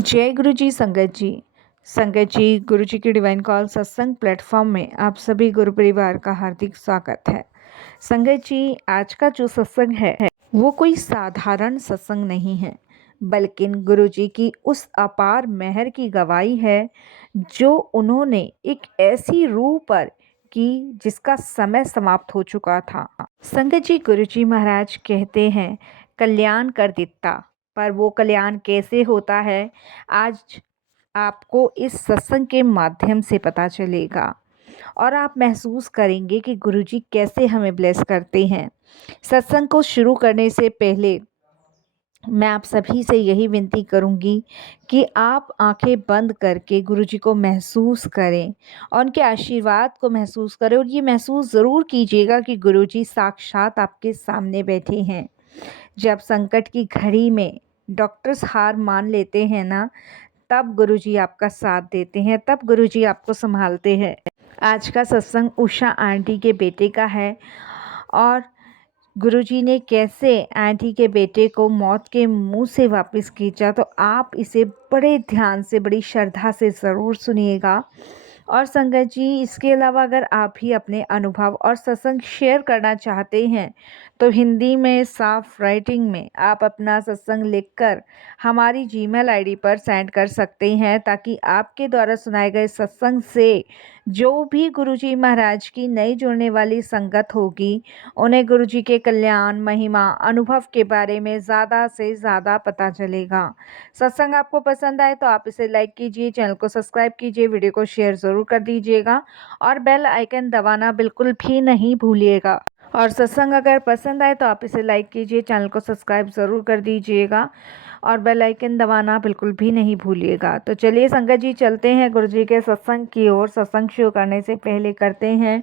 जय गुरु जी संगत जी। संगत जी, गुरु जी की डिवाइन कॉल सत्संग प्लेटफॉर्म में आप सभी गुरु परिवार का हार्दिक स्वागत है। संगत जी, आज का जो सत्संग है वो कोई साधारण सत्संग नहीं है, बल्कि गुरु जी की उस अपार मेहर की गवाही है जो उन्होंने एक ऐसी रूह पर की जिसका समय समाप्त हो चुका था। संगत जी, गुरु जी महाराज कहते हैं कल्याण कर दिता, पर वो कल्याण कैसे होता है आज आपको इस सत्संग के माध्यम से पता चलेगा और आप महसूस करेंगे कि गुरुजी कैसे हमें ब्लेस करते हैं। सत्संग को शुरू करने से पहले मैं आप सभी से यही विनती करूंगी कि आप आंखें बंद करके गुरुजी को महसूस करें और उनके आशीर्वाद को महसूस करें और ये महसूस ज़रूर कीजिएगा कि गुरुजी साक्षात आपके सामने बैठे हैं। जब संकट की घड़ी में डॉक्टर्स हार मान लेते हैं ना, तब गुरुजी आपका साथ देते हैं, तब गुरुजी आपको संभालते हैं। आज का सत्संग उषा आंटी के बेटे का है और गुरुजी ने कैसे आंटी के बेटे को मौत के मुंह से वापस खींचा, तो आप इसे बड़े ध्यान से, बड़ी श्रद्धा से ज़रूर सुनिएगा। और संगत जी, इसके अलावा अगर आप ही अपने अनुभव और सत्संग शेयर करना चाहते हैं तो हिंदी में साफ राइटिंग में आप अपना सत्संग लिखकर हमारी जीमेल आईडी पर सेंड कर सकते हैं, ताकि आपके द्वारा सुनाए गए सत्संग से जो भी गुरुजी महाराज की नई जुड़ने वाली संगत होगी उन्हें गुरुजी के कल्याण, महिमा, अनुभव के बारे में ज़्यादा से ज़्यादा पता चलेगा। सत्संग आपको पसंद आए तो आप इसे लाइक कीजिए, चैनल को सब्सक्राइब कीजिए, वीडियो को शेयर ज़रूर कर दीजिएगा और बेल आइकन दबाना बिल्कुल भी नहीं भूलिएगा। और सत्संग अगर पसंद आए तो आप इसे लाइक कीजिए, चैनल को सब्सक्राइब ज़रूर कर दीजिएगा और बेल आइकन दबाना बिल्कुल भी नहीं भूलिएगा। तो चलिए संगत जी, चलते हैं गुरु जी के सत्संग की ओर। सत्संग शुरू करने से पहले करते हैं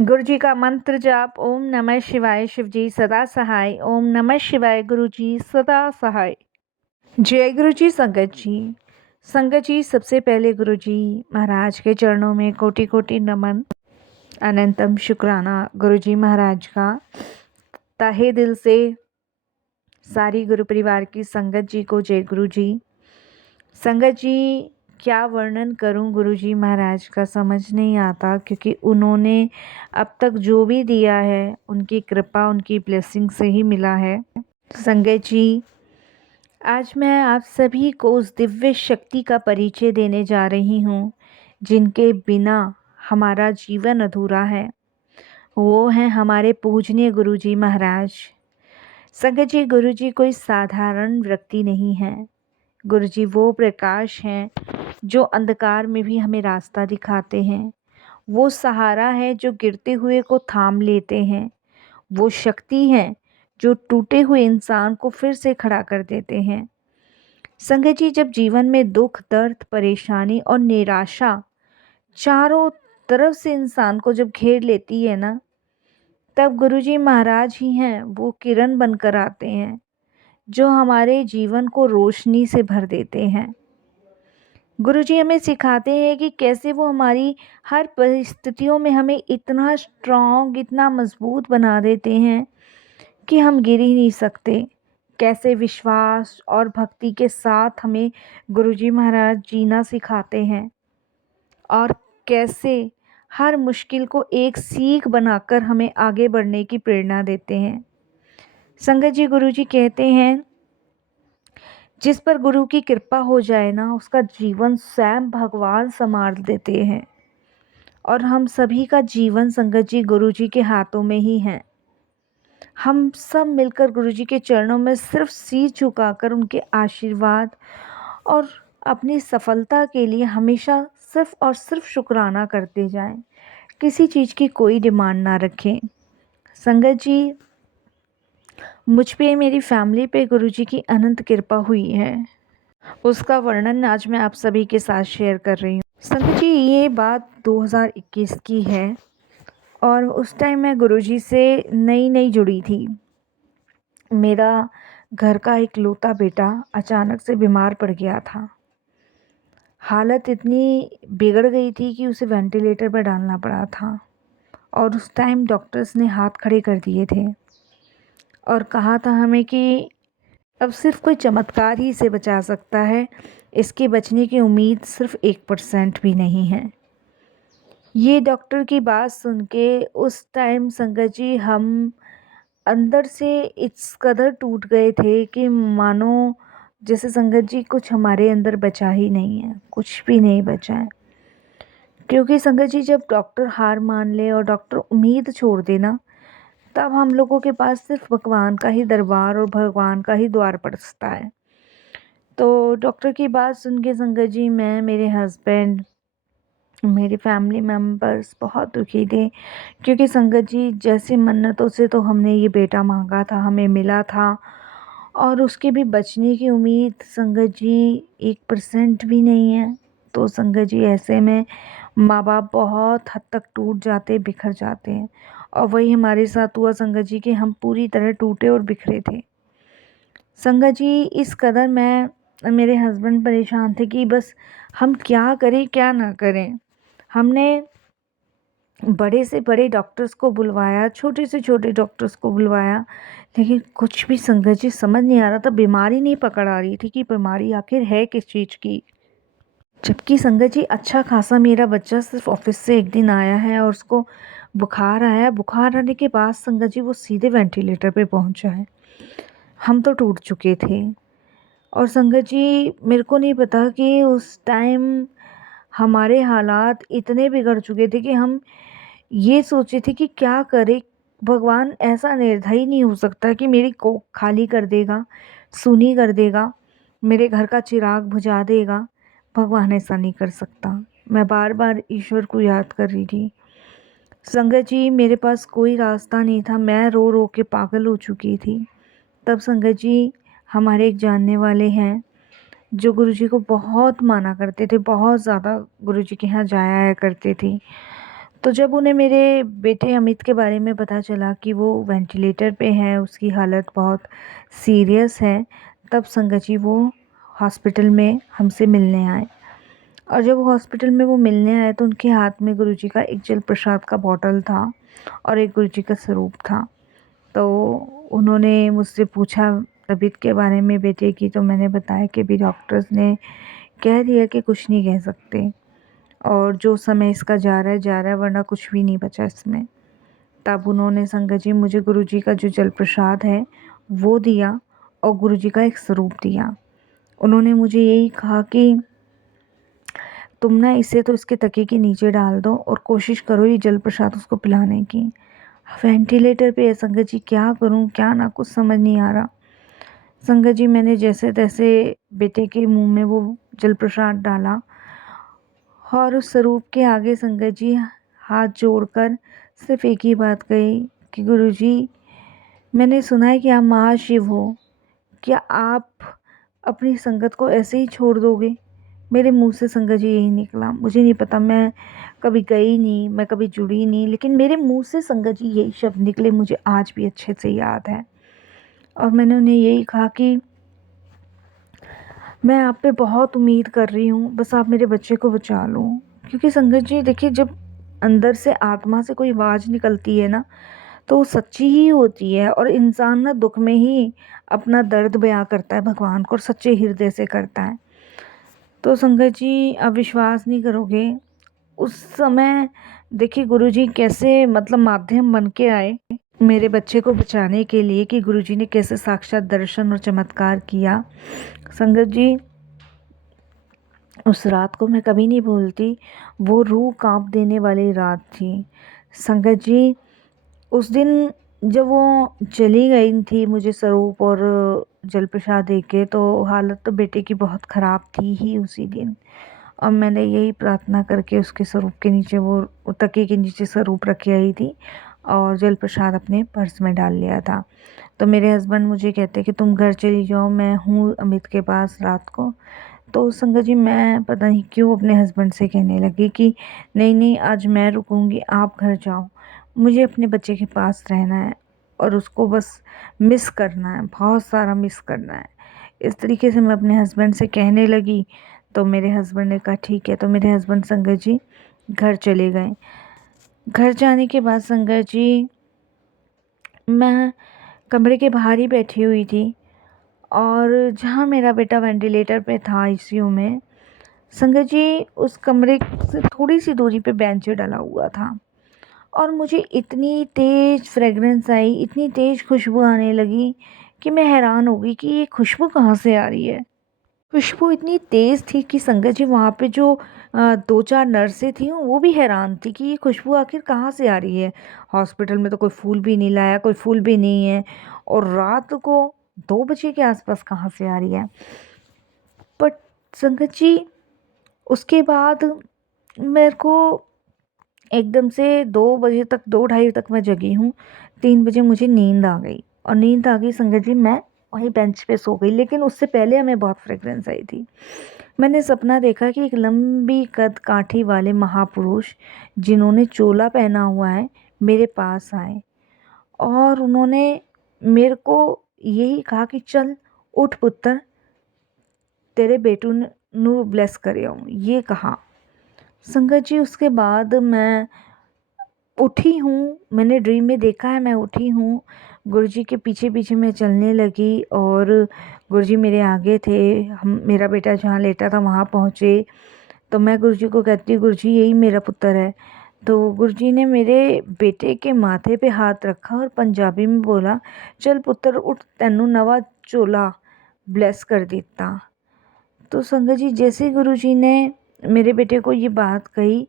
गुरु जी का मंत्र जाप। ओम नमः शिवाय, शिव जी सदा सहाय। ओम नमः शिवाय, गुरु जी सदा सहाय। जय गुरु जी संगत जी। संगत जी, सबसे पहले गुरु जी महाराज के चरणों में कोटि कोटि नमन, अनंतम शुक्राना गुरु जी महाराज का। तहे दिल से सारी गुरु परिवार की संगत जी को जय गुरु जी। संगत जी, क्या वर्णन करूं गुरु जी महाराज का, समझ नहीं आता, क्योंकि उन्होंने अब तक जो भी दिया है उनकी कृपा, उनकी ब्लेसिंग से ही मिला है। संगत जी, आज मैं आप सभी को उस दिव्य शक्ति का परिचय देने जा रही हूँ जिनके बिना हमारा जीवन अधूरा है। वो हैं हमारे पूजनीय गुरुजी महाराज। संगत जी, गुरुजी कोई साधारण व्यक्ति नहीं है। गुरुजी वो प्रकाश हैं जो अंधकार में भी हमें रास्ता दिखाते हैं। वो सहारा है जो गिरते हुए को थाम लेते हैं। वो शक्ति है जो टूटे हुए इंसान को फिर से खड़ा कर देते हैं। संगत जी, जब जीवन में दुख, दर्द, परेशानी और निराशा चारों तरफ से इंसान को जब घेर लेती है ना, तब गुरुजी महाराज ही हैं वो किरण बनकर आते हैं जो हमारे जीवन को रोशनी से भर देते हैं। गुरुजी हमें सिखाते हैं कि कैसे वो हमारी हर परिस्थितियों में हमें इतना स्ट्रॉन्ग, इतना मजबूत बना देते हैं कि हम गिर ही नहीं सकते। कैसे विश्वास और भक्ति के साथ हमें गुरुजी महाराज जीना सिखाते हैं और कैसे हर मुश्किल को एक सीख बनाकर हमें आगे बढ़ने की प्रेरणा देते हैं। संगत जी, गुरुजी कहते हैं जिस पर गुरु की कृपा हो जाए ना, उसका जीवन स्वयं भगवान संवार देते हैं। और हम सभी का जीवन संगत जी गुरुजी के हाथों में ही है। हम सब मिलकर गुरुजी के चरणों में सिर्फ सिर झुकाकर उनके आशीर्वाद और अपनी सफलता के लिए हमेशा सिर्फ और सिर्फ शुक्राना करते जाएं। किसी चीज़ की कोई डिमांड ना रखें। संगत जी, मुझ पे, मेरी फैमिली पे गुरुजी की अनंत कृपा हुई है, उसका वर्णन आज मैं आप सभी के साथ शेयर कर रही हूँ। संगत जी, ये बात 2021 की है और उस टाइम मैं गुरुजी से नई नई जुड़ी थी। मेरा घर का इकलौता बेटा अचानक से बीमार पड़ गया था। हालत इतनी बिगड़ गई थी कि उसे वेंटिलेटर पर डालना पड़ा था और उस टाइम डॉक्टर्स ने हाथ खड़े कर दिए थे और कहा था हमें कि अब सिर्फ कोई चमत्कार ही इसे बचा सकता है। इसके बचने की उम्मीद सिर्फ 1% भी नहीं है। ये डॉक्टर की बात सुन के उस टाइम संगत जी हम अंदर से इस कदर टूट गए थे कि मानो जैसे संगत जी कुछ हमारे अंदर बचा ही नहीं है, कुछ भी नहीं बचा है। क्योंकि संगत जी जब डॉक्टर हार मान ले और डॉक्टर उम्मीद छोड़ दे ना, तब हम लोगों के पास सिर्फ भगवान का ही दरबार और भगवान का ही द्वार पड़ता है। तो डॉक्टर की बात सुन के संगत जी मैं, मेरे हस्बैंड, मेरे फैमिली मेम्बर्स बहुत दुखी थे। क्योंकि संगत जी जैसे मन्नतों से तो हमने ये बेटा मांगा था, हमें मिला था, और उसके भी बचने की उम्मीद संगत जी 1% भी नहीं है। तो संगत जी ऐसे में माँ बाप बहुत हद तक टूट जाते, बिखर जाते हैं। और वही हमारे साथ हुआ संगत जी कि हम पूरी तरह टूटे और बिखरे थे। संगत जी इस कदर मैं, मेरे हस्बैंड परेशान थे कि बस हम क्या करें क्या ना करें। हमने बड़े से बड़े डॉक्टर्स को बुलवाया, छोटे से छोटे डॉक्टर्स को बुलवाया, लेकिन कुछ भी संगत जी समझ नहीं आ रहा था। बीमारी नहीं पकड़ आ रही थी कि बीमारी आखिर है किस चीज़ की। जबकि संगत जी अच्छा खासा मेरा बच्चा सिर्फ ऑफिस से एक दिन आया है और उसको बुखार आया। बुखार आने के बाद संगत जी वो सीधे वेंटिलेटर पे पहुंचा है। हम तो टूट चुके थे। और संगत जी मेरे को नहीं पता कि उस टाइम हमारे हालात इतने बिगड़ चुके थे कि हम ये सोचे थे कि क्या करें। भगवान ऐसा निर्दयी नहीं हो सकता कि मेरी कोख खाली कर देगा, सूनी कर देगा, मेरे घर का चिराग बुझा देगा। भगवान ऐसा नहीं कर सकता। मैं बार बार ईश्वर को याद कर रही थी। संगत जी मेरे पास कोई रास्ता नहीं था, मैं रो रो के पागल हो चुकी थी। तब संगत जी हमारे एक जानने वाले हैं जो गुरुजी को बहुत माना करते थे, बहुत ज़्यादा गुरुजी के यहाँ जाया आया करते थे। तो जब उन्हें मेरे बेटे अमित के बारे में पता चला कि वो वेंटिलेटर पे है, उसकी हालत बहुत सीरियस है, तब संगत जी वो हॉस्पिटल में हमसे मिलने आए। और जब हॉस्पिटल में वो मिलने आए तो उनके हाथ में गुरुजी का एक जल प्रसाद का बॉटल था और एक गुरुजी का स्वरूप था। तो उन्होंने मुझसे पूछा तबीयत के बारे में बेटे की, तो मैंने बताया कि भी डॉक्टर्स ने कह दिया कि कुछ नहीं कह सकते और जो समय इसका जा रहा है वरना कुछ भी नहीं बचा इसमें। तब उन्होंने संगत जी मुझे गुरुजी का जो जल प्रसाद है वो दिया और गुरुजी का एक स्वरूप दिया। उन्होंने मुझे यही कहा कि तुम ना इसे तो इसके तकिए के नीचे डाल दो और कोशिश करो ये जल प्रसाद उसको पिलाने की। वेंटिलेटर पे है संगत जी, क्या करूं क्या ना, कुछ समझ नहीं आ रहा। संगत जी मैंने जैसे तैसे बेटे के मुंह में वो जल प्रसाद डाला और उस स्वरूप के आगे संगत जी हाथ जोड़कर सिर्फ एक ही बात कही कि गुरुजी, मैंने सुना है कि आप महाशिव हो, क्या आप अपनी संगत को ऐसे ही छोड़ दोगे? मेरे मुंह से संगत जी यही निकला। मुझे नहीं पता, मैं कभी गई नहीं, मैं कभी जुड़ी नहीं, लेकिन मेरे मुंह से संगत जी यही शब्द निकले, मुझे आज भी अच्छे से याद है। और मैंने उन्हें यही कहा कि मैं आप पे बहुत उम्मीद कर रही हूँ, बस आप मेरे बच्चे को बचा लो। क्योंकि संगत जी देखिए, जब अंदर से आत्मा से कोई आवाज़ निकलती है ना, तो वो सच्ची ही होती है और इंसान ना दुख में ही अपना दर्द बयां करता है भगवान को और सच्चे हृदय से करता है। तो संगत जी आप विश्वास नहीं करोगे, उस समय देखिए गुरुजी कैसे मतलब माध्यम बन के आए मेरे बच्चे को बचाने के लिए, कि गुरुजी ने कैसे साक्षात दर्शन और चमत्कार किया। संगत जी उस रात को मैं कभी नहीं भूलती, वो रूह कांप देने वाली रात थी। संगत जी उस दिन जब वो चली गई थी मुझे स्वरूप और जल प्रसाद दे के, तो हालत तो बेटे की बहुत ख़राब थी ही उसी दिन। और मैंने यही प्रार्थना करके उसके स्वरूप के नीचे वो तकिए के नीचे स्वरूप रखे आई थी और जल प्रसाद अपने पर्स में डाल लिया था। तो मेरे हस्बैंड मुझे कहते कि तुम घर चली जाओ, मैं हूँ अमित के पास रात को। तो संगत जी मैं पता नहीं क्यों अपने हस्बैंड से कहने लगी कि नहीं नहीं, आज मैं रुकूंगी, आप घर जाओ, मुझे अपने बच्चे के पास रहना है और उसको बस मिस करना है, बहुत सारा मिस करना है। इस तरीके से मैं अपने हस्बैंड से कहने लगी। तो मेरे हस्बैंड ने कहा ठीक है। तो मेरे हस्बैंड संगत जी घर चले गए। घर जाने के बाद संगत जी मैं कमरे के बाहर ही बैठी हुई थी और जहाँ मेरा बेटा वेंटिलेटर पे था आईसीयू में, संगत जी उस कमरे से थोड़ी सी दूरी पे बेंच डला हुआ था और मुझे इतनी तेज़ फ्रेगरेंस आई, इतनी तेज़ खुशबू आने लगी कि मैं हैरान हो गई कि ये खुशबू कहाँ से आ रही है। खुशबू इतनी तेज़ थी कि संगत जी वहाँ पे जो 2-4 नर्सें थीं वो भी हैरान थी कि ये खुशबू आखिर कहाँ से आ रही है। हॉस्पिटल में तो कोई फूल भी नहीं लाया, कोई फूल भी नहीं है और रात को 2 बजे के आसपास कहाँ से आ रही है। बट संगत जी उसके बाद मेरे को एकदम से 2 बजे तक, 2 ढाई तक मैं जगी हूँ। 3 बजे मुझे नींद आ गई और नींद आ गई संगत जी, मैं वहीं बेंच पे सो गई। लेकिन उससे पहले हमें बहुत फ्रेगरेंस आई थी। मैंने सपना देखा कि एक लंबी कद काठी वाले महापुरुष जिन्होंने चोला पहना हुआ है मेरे पास आए और उन्होंने मेरे को यही कहा कि चल उठ पुत्र, तेरे बेटू नू ब्लेस करे आऊँ, ये कहा। संगत जी उसके बाद मैं उठी हूँ, मैंने ड्रीम में देखा है मैं उठी हूँ, गुरुजी के पीछे पीछे मैं चलने लगी और गुरुजी मेरे आगे थे। हम मेरा बेटा जहाँ लेटा था वहाँ पहुँचे तो मैं गुरुजी को कहती, गुरुजी यही मेरा पुत्र है। तो गुरुजी ने मेरे बेटे के माथे पे हाथ रखा और पंजाबी में बोला, चल पुत्र उठ, तैनू नवा चोला ब्लेस कर देता। तो संगत जी जैसे गुरुजी ने मेरे बेटे को ये बात कही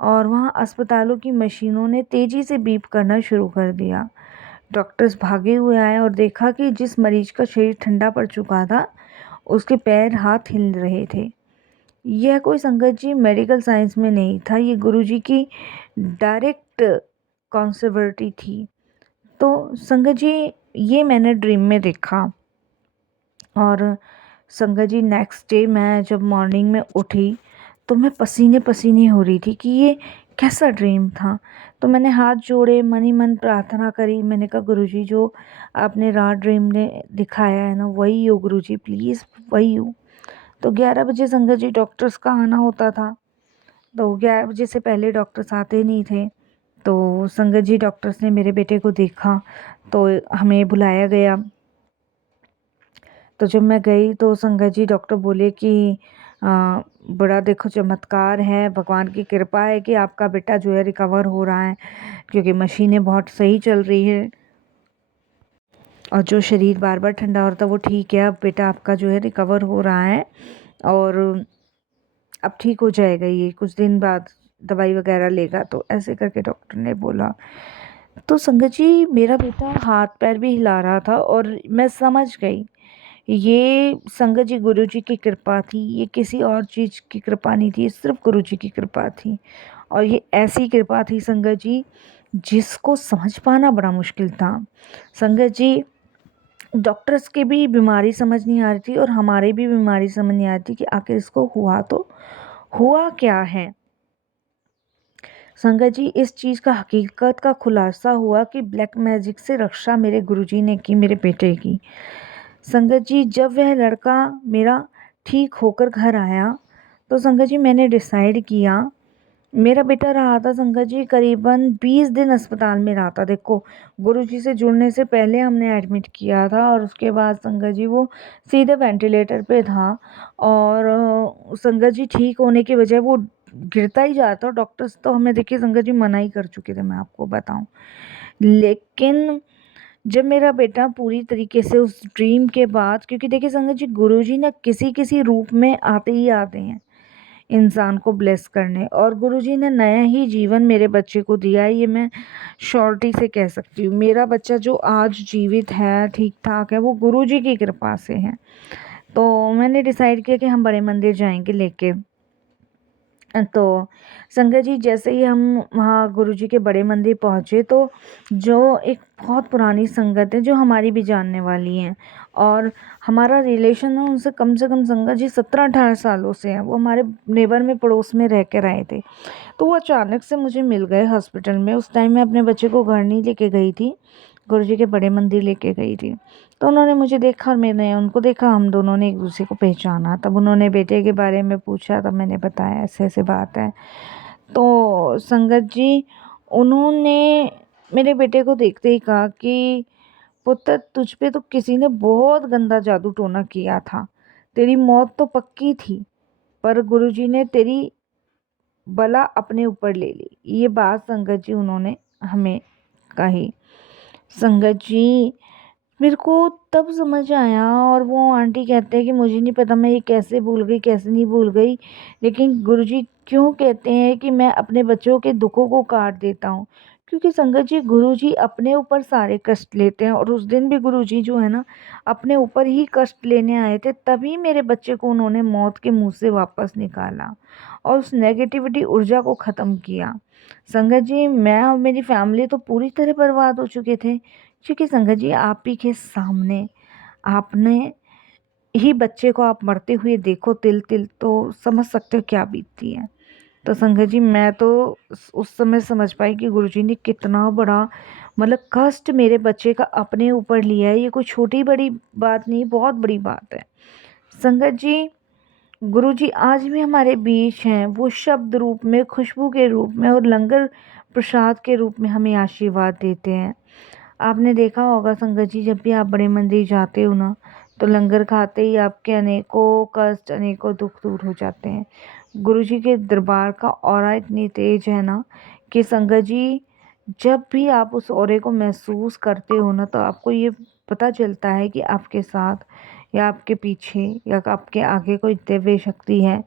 और वहाँ अस्पतालों की मशीनों ने तेज़ी से बीप करना शुरू कर दिया। डॉक्टर्स भागे हुए आए और देखा कि जिस मरीज का शरीर ठंडा पड़ चुका था उसके पैर हाथ हिल रहे थे। यह कोई संगत जी मेडिकल साइंस में नहीं था, ये गुरुजी की डायरेक्ट कॉन्सेवर्टी थी। तो संगत जी ये मैंने ड्रीम में देखा और संगत जी नेक्स्ट डे मैं जब मॉर्निंग में उठी तो मैं पसीने पसीने हो रही थी कि ये कैसा ड्रीम था। तो मैंने हाथ जोड़े, मन ही मन प्रार्थना करी। मैंने कहा गुरुजी जो आपने रात ड्रीम में दिखाया है ना वही हो गुरुजी, प्लीज़ वही हो। तो 11 बजे संगत जी डॉक्टर्स का आना होता था, तो 11 बजे से पहले डॉक्टर्स आते नहीं थे। तो संगत जी डॉक्टर्स ने मेरे बेटे को देखा तो हमें बुलाया गया। तो जब मैं गई तो संगत जी डॉक्टर बोले कि बड़ा देखो चमत्कार है, भगवान की कृपा है कि आपका बेटा जो है रिकवर हो रहा है, क्योंकि मशीनें बहुत सही चल रही है और जो शरीर बार बार ठंडा हो रहा था वो ठीक है। अब बेटा आपका जो है रिकवर हो रहा है और अब ठीक हो जाएगा, ये कुछ दिन बाद दवाई वगैरह लेगा। तो ऐसे करके डॉक्टर ने बोला। तो संगत जी मेरा बेटा हाथ पैर भी हिला रहा था और मैं समझ गई ये संगत जी गुरुजी की कृपा थी, ये किसी और चीज़ की कृपा नहीं थी, सिर्फ गुरुजी की कृपा थी। और ये ऐसी कृपा थी संगत जी जिसको समझ पाना बड़ा मुश्किल था। संगत जी डॉक्टर्स की भी बीमारी समझ नहीं आ रही थी और हमारी भी बीमारी समझ नहीं आ रही थी कि आखिर इसको हुआ तो हुआ क्या है। संगत जी इस चीज़ का हकीकत का खुलासा हुआ कि ब्लैक मैजिक से रक्षा मेरे गुरुजी ने की मेरे बेटे की। संगत जी जब वह लड़का मेरा ठीक होकर घर आया तो संगत जी मैंने डिसाइड किया, मेरा बेटा रहा था संगत जी करीबन 20 दिन अस्पताल में रहा था। देखो गुरुजी से जुड़ने से पहले हमने एडमिट किया था और उसके बाद संगत जी वो सीधे वेंटिलेटर पे था और संगत जी ठीक होने की बजाय वो गिरता ही जाता। डॉक्टर्स तो हमें देखिए संगत जी मना ही कर चुके थे, मैं आपको बताऊं। लेकिन जब मेरा बेटा पूरी तरीके से उस ड्रीम के बाद, क्योंकि देखिए संगत जी गुरुजी ना किसी किसी रूप में आते ही आते हैं इंसान को ब्लेस करने, और गुरुजी ने नया ही जीवन मेरे बच्चे को दिया है, ये मैं श्योरिटी से कह सकती हूँ। मेरा बच्चा जो आज जीवित है, ठीक ठाक है, वो गुरुजी की कृपा से है। तो मैंने डिसाइड किया कि हम बड़े मंदिर जाएंगे लेके। तो संगत जी जैसे ही हम वहाँ गुरुजी के बड़े मंदिर पहुँचे तो जो एक बहुत पुरानी संगत है जो हमारी भी जानने वाली हैं और हमारा रिलेशन है उनसे कम से कम संगत जी 17-18 सालों से है। वो हमारे नेबर में पड़ोस में रह कर आए थे। तो वो अचानक से मुझे मिल गए हॉस्पिटल में। उस टाइम मैं अपने बच्चे को घर नहीं लेके गई थी, गुरुजी के बड़े मंदिर लेके गई थी। तो उन्होंने मुझे देखा और मैंने उनको देखा, हम दोनों ने एक दूसरे को पहचाना। तब उन्होंने बेटे के बारे में पूछा, तब मैंने बताया ऐसे ऐसे बात है। तो संगत जी उन्होंने मेरे बेटे को देखते ही कहा कि पुत्र तुझ पे तो किसी ने बहुत गंदा जादू टोना किया था, तेरी मौत तो पक्की थी, पर गुरुजी ने तेरी बला अपने ऊपर ले ली। ये बात संगत जी उन्होंने हमें कही। संगत जी मेरे को तब समझ आया, और वो आंटी कहते हैं कि मुझे नहीं पता मैं ये कैसे भूल गई कैसे नहीं भूल गई, लेकिन गुरुजी क्यों कहते हैं कि मैं अपने बच्चों के दुखों को काट देता हूँ, क्योंकि संगत जी गुरुजी अपने ऊपर सारे कष्ट लेते हैं, और उस दिन भी गुरुजी जो है ना अपने ऊपर ही कष्ट लेने आए थे, तभी मेरे बच्चे को उन्होंने मौत के मुंह से वापस निकाला और उस नेगेटिविटी ऊर्जा को ख़त्म किया। संगत जी मैं और मेरी फैमिली तो पूरी तरह बर्बाद हो चुके थे, क्योंकि संगत जी आप ही के सामने आपने ही बच्चे को आप मरते हुए देखो तिल तिल, तो समझ सकते हो क्या बीतती है। तो संगत जी मैं तो उस समय समझ पाई कि गुरुजी ने कितना बड़ा मतलब कष्ट मेरे बच्चे का अपने ऊपर लिया है। ये कोई छोटी बड़ी बात नहीं, बहुत बड़ी बात है। संगत जी गुरुजी आज भी हमारे बीच हैं, वो शब्द रूप में, खुशबू के रूप में और लंगर प्रसाद के रूप में हमें आशीर्वाद देते हैं। आपने देखा होगा संगत जी जब भी आप बड़े मंदिर जाते हो ना, तो लंगर खाते ही आपके अनेकों कष्ट अनेकों दुख दूर हो जाते हैं। गुरुजी के दरबार का ऑरा इतनी तेज है ना कि संगत जी जब भी आप उस ऑरे को महसूस करते हो ना, तो आपको ये पता चलता है कि आपके साथ या आपके पीछे या आपके आगे कोई दिव्य शक्ति है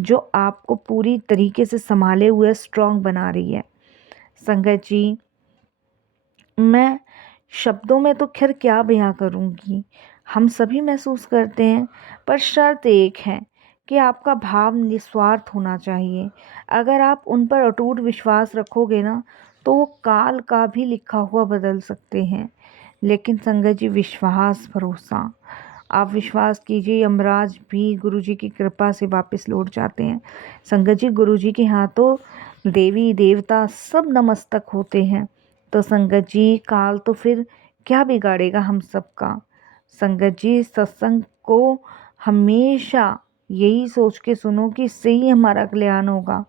जो आपको पूरी तरीके से संभाले हुए स्ट्रांग बना रही है। संगत जी मैं शब्दों में तो खैर क्या बयां करूंगी, हम सभी महसूस करते हैं, पर शर्त एक है कि आपका भाव निस्वार्थ होना चाहिए। अगर आप उन पर अटूट विश्वास रखोगे ना, तो वो काल का भी लिखा हुआ बदल सकते हैं। लेकिन संगत जी विश्वास भरोसा, आप विश्वास कीजिए यमराज भी गुरुजी की कृपा से वापस लौट जाते हैं। संगत जी गुरुजी के हाथों देवी देवता सब नमस्तक होते हैं। तो संगत जी काल तो फिर क्या बिगाड़ेगा हम सबका। संगत जी सत्संग को हमेशा यही सोच के सुनो कि इससे ही हमारा कल्याण होगा,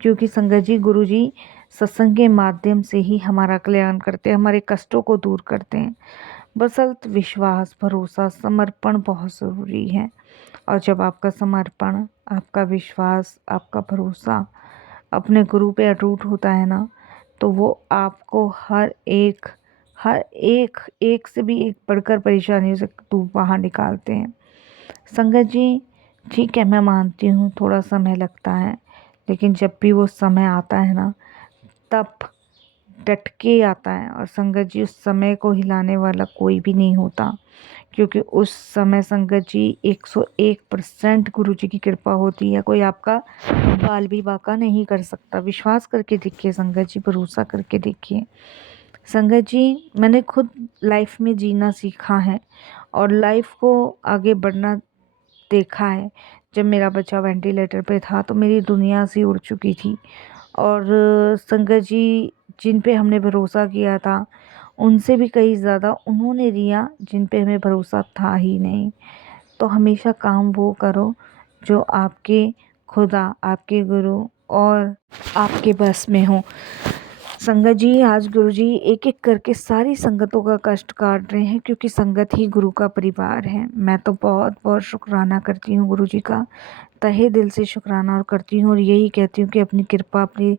क्योंकि संगत जी गुरुजी सत्संग के माध्यम से ही हमारा कल्याण करते हैं, हमारे कष्टों को दूर करते हैं। बसल्त विश्वास भरोसा समर्पण बहुत ज़रूरी है, और जब आपका समर्पण आपका विश्वास आपका भरोसा अपने गुरु पे अटूट होता है ना, तो वो आपको हर एक से भी एक बढ़कर परेशानियों से दूर बाहर निकालते हैं। संगत जी ठीक है मैं मानती हूँ थोड़ा समय लगता है, लेकिन जब भी वो समय आता है ना तब डट के आता है, और संगत जी उस समय को हिलाने वाला कोई भी नहीं होता, क्योंकि उस समय संगत जी 101% गुरु जी की कृपा होती है। कोई आपका बाल भी बाका नहीं कर सकता। विश्वास करके देखिए संगत जी, भरोसा करके देखिए। संगत जी मैंने खुद लाइफ में जीना सीखा है और लाइफ को आगे बढ़ना देखा है। जब मेरा बच्चा वेंटिलेटर पे था तो मेरी दुनिया से उड़ चुकी थी, और संगत जी जिन पे हमने भरोसा किया था उनसे भी कहीं ज़्यादा उन्होंने दिया जिन पे हमें भरोसा था ही नहीं। तो हमेशा काम वो करो जो आपके खुदा, आपके गुरु और आपके बस में हो। संगत जी आज गुरु जी एक एक करके सारी संगतों का कष्ट काट रहे हैं, क्योंकि संगत ही गुरु का परिवार है। मैं तो बहुत बहुत शुक्राना करती हूँ गुरु जी का, तहे दिल से शुक्राना और करती हूँ, और यही कहती हूँ कि अपनी कृपा अपनी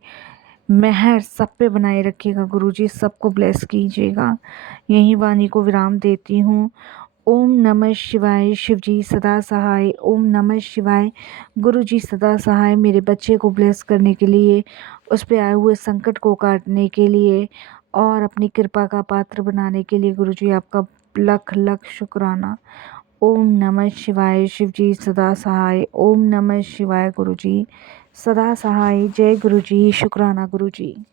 मेहर सब पे बनाए रखिएगा गुरु जी, सबको ब्लेस कीजिएगा। यही वाणी को विराम देती हूँ। ओम नमः शिवाय। शिव जी सदा सहाय। ओम नमः शिवाय। गुरु जी सदा सहाय। मेरे बच्चे को ब्लेस करने के लिए, उस पे आए हुए संकट को काटने के लिए और अपनी कृपा का पात्र बनाने के लिए गुरु जी आपका लख लख शुक्राना। ओम नमः शिवाय। शिव जी सदा सहाय। ओम नमः शिवाय। गुरु जी सदा सहाय। जय गुरु जी। शुक्राना गुरु जी।